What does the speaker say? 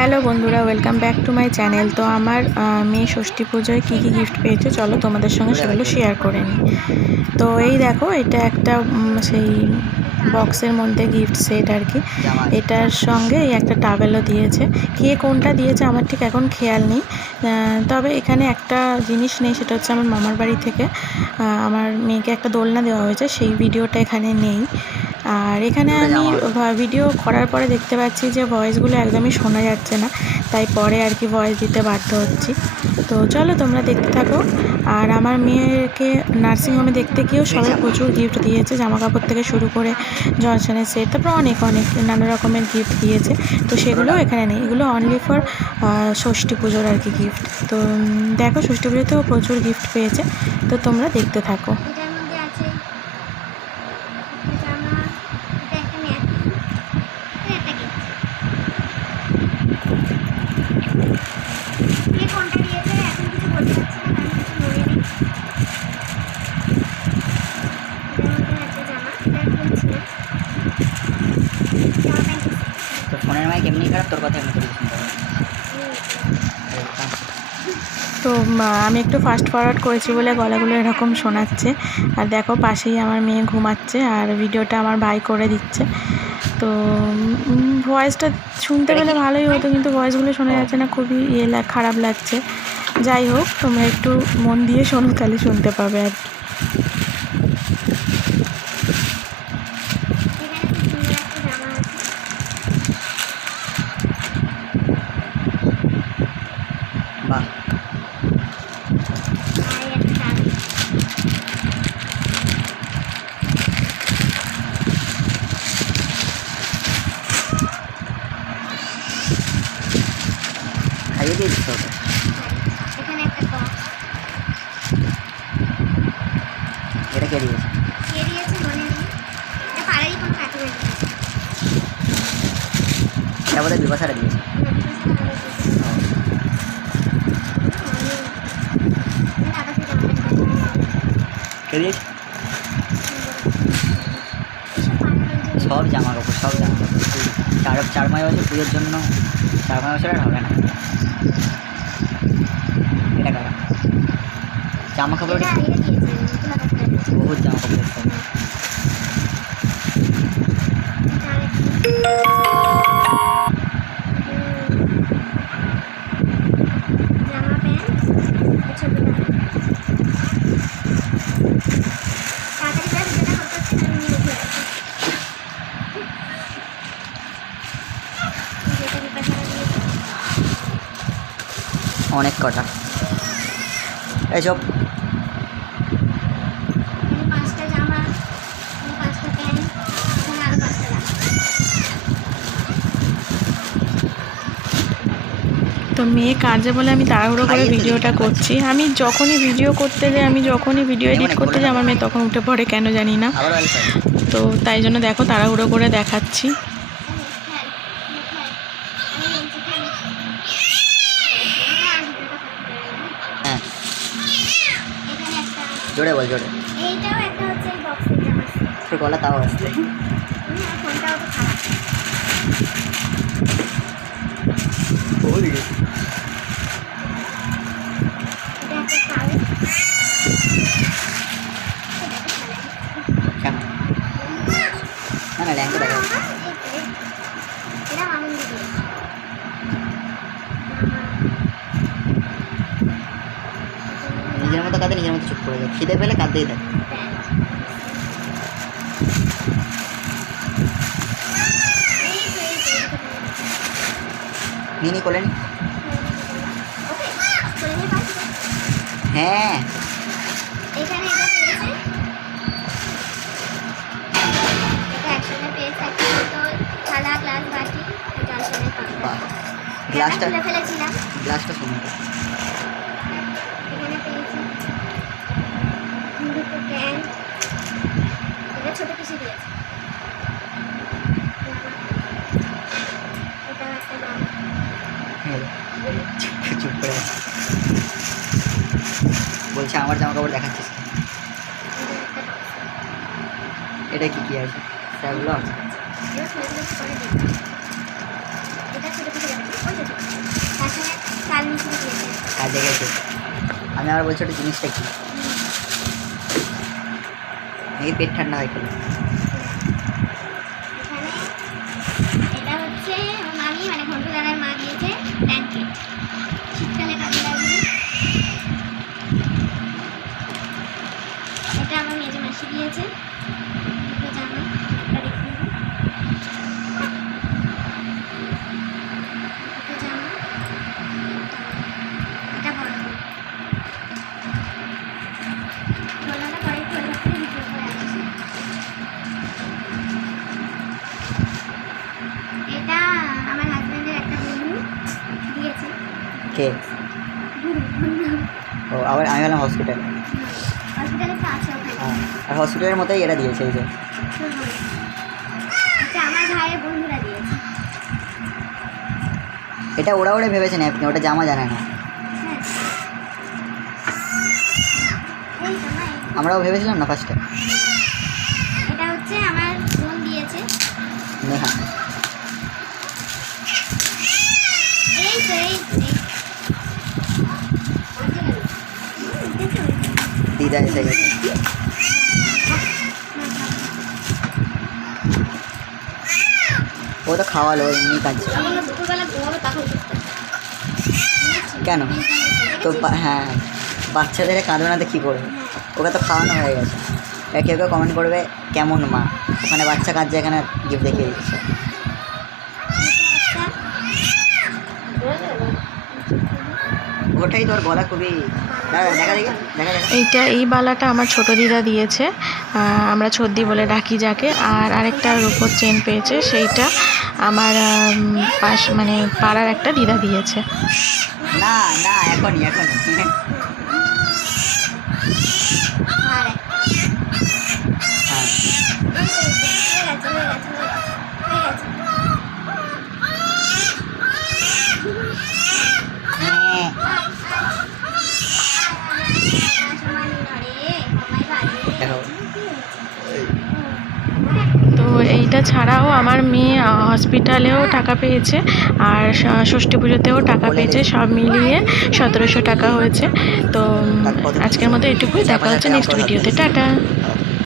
Hello বন্ধুরা welcome back to my channel তো আমার মেয়ে ষষ্ঠী পুজোয় কী কী গিফট পেয়েছে, চলো তোমাদের সঙ্গে সেগুলো শেয়ার করে নিই। তো এই দেখো, এটা একটা সেই বক্সের মধ্যে গিফট সেট আর কি। এটার সঙ্গে একটা টাওয়েলও দিয়েছে। কে কোনটা দিয়েছে আমার ঠিক এখন খেয়াল নেই। তবে এখানে একটা জিনিস নেই, সেটা হচ্ছে আমার মামার বাড়ি থেকে। আমার মেয়েকে একটা দোলনা দেওয়া হয়েছে, সেই ভিডিওটা এখানে নেই। আর এখানে আমি ভিডিও করার পরে দেখতে পাচ্ছি যে ভয়েসগুলো একদমই শোনা যাচ্ছে না তাই পরে আর কি ভয়েস দিতে বাধ্য হচ্ছি। তো চলো তোমরা দেখতে থাকো। আর আমার মেয়েকে নার্সিংহোমে দেখতে গিয়েও সবাই প্রচুর গিফট দিয়েছে জামা কাপড় থেকে শুরু করে জনসনের সেট তারপর অনেক অনেক নানা রকমের গিফট দিয়েছে। তো সেগুলোও এখানে নেই। এগুলো অনলি ফর ষষ্ঠী পুজোর আর কি গিফট তো দেখো ষষ্ঠী পুজোতেও প্রচুর গিফট পেয়েছে। তো তোমরা দেখতে থাকো এটার মধ্যে আছে একটা জামা এটা একটা ম্যাট এটা একটা গিফট কে কোনটা দিয়েছে এখন কিছু বলতে পারছি না কারণ কিছু মনে নেই এটার মধ্যে আছে জামা এটা খুলছি না জামা প্যান্ট তোর তো আমি একটু ফাস্ট ফরওয়ার্ড করেছি বলে গলাগুলো এরকম শোনাচ্ছে। আর দেখো, পাশেই আমার মেয়ে ঘুমাচ্ছে আর ভিডিওটা আমার ভাই করে দিচ্ছে। তো ভয়েসটা শুনতে পেলে ভালোই হতো, কিন্তু ভয়েসগুলো শোনা যাচ্ছে না, খুবই ইয়ে খারাপ লাগছে। যাই হোক, তোমরা একটু মন দিয়ে শোনো, তাহলে শুনতে পাবে আর কি। এখানে খুব সুন্দর একটা জামা আছে বাহ আর এই একটা টাওয়েল দিয়ে দিতে হবে। বক্স এটা কে দিয়েছে? মনে এটা বোধহয় দিয়েছে। দিয়েছে। সব জামা কাপড় সব জামা কাপড় চার চার মাস বছর পুজোর জন্য চার মাস বছর আর হবে না। এটা কারা জামা কাপড় বহুত জামা কাপড় আরও পাঁচটা জামা। তো মেয়ে কাজে বলে আমি তাড়াহুড়ো করে ভিডিওটা করছি। আমি যখনই ভিডিও করতে যাই আমি যখনই ভিডিও এডিট করতে যাই আমার মেয়ে তখন উঠে পড়ে কেন জানি না। তো তাই জন্য দেখো তাড়াহুড়ো করে দেখাচ্ছি। জোরে বল জোরে। এইটাও একটা হচ্ছে এই বক্সের জামা তোর গলা তাও আসছে। ফোনটাও তো খারাপ এটা একটা টাওয়েল কেন না না ল্যাংটা দেখা যাচ্ছে এটা মামুন দিদি নিজের মতো কাঁদে নিজের মতো চুপ করে যায়। খিদে পেলে কাঁদতেই থাকে। নিনি কোলে হ্যাঁ। গ্লাসটা গ্লাসটা সুন্দর ছোট পিসি দিয়েছে চুপ করে আছে। বলছে, আমার জামা কাপড় দেখাচ্ছিস এটা কি কি আছে? স্যাবলন এবার খুলে খুলে আমি আবার বলছি ওটা জিনিসটা কি? এই পেট ঠান্ডা হয় খেলে কে? ও, আবার আমি গেলাম হসপিটাল হ্যাঁ আর হসপিটালের মতোই এটা দিয়েছে এই যে। এটা ওরা ওরা ভেবেছে আপনি ওটা জামা জানে না। আমরাও ভেবেছিলাম না ফার্স্টে এটা হচ্ছে আমার বোন দিয়েছে নেহা তো এই তো। দেখছ? দিদা এসে গেছে। ও তো খাওয়ালো, এমনি কাজ। কেন? তো হ্যাঁ বাচ্চাদের কাঁদোনাতে কী করবে? ওকে তো খাওয়ানো হয়ে গেছে। কেউ কেউ কমেন্ট করবে, কেমন মা? ওখানে বাচ্চা কাঁদছে এখানে গিফট দেখিয়ে দিচ্ছে। ওটাই তোর গলা খুবই এইটা এই বালাটা আমার ছোট দিদা দিয়েছে। আমরা ছদ্দি বলে ডাকি যাকে। আর আরেকটা রূপোর চেন পেয়েছে সেইটা আমার পাশ মানে পাড়ার একটা দিদা দিয়েছে। না না এখনই এখনই আর হ্যাঁ হয়ে গেছে হয়ে গেছে হয়ে গেছে হ্যাঁ দেখো তো এইটা ছাড়াও আমার মেয়ে হসপিটালেও টাকা পেয়েছে আর ষষ্ঠী পুজোতেও টাকা পেয়েছে সব মিলিয়ে সতেরোশো টাকা হয়েছে। তো আজকের মতো এটুকুই। দেখা হচ্ছে নেক্সট ভিডিওতে টাটা।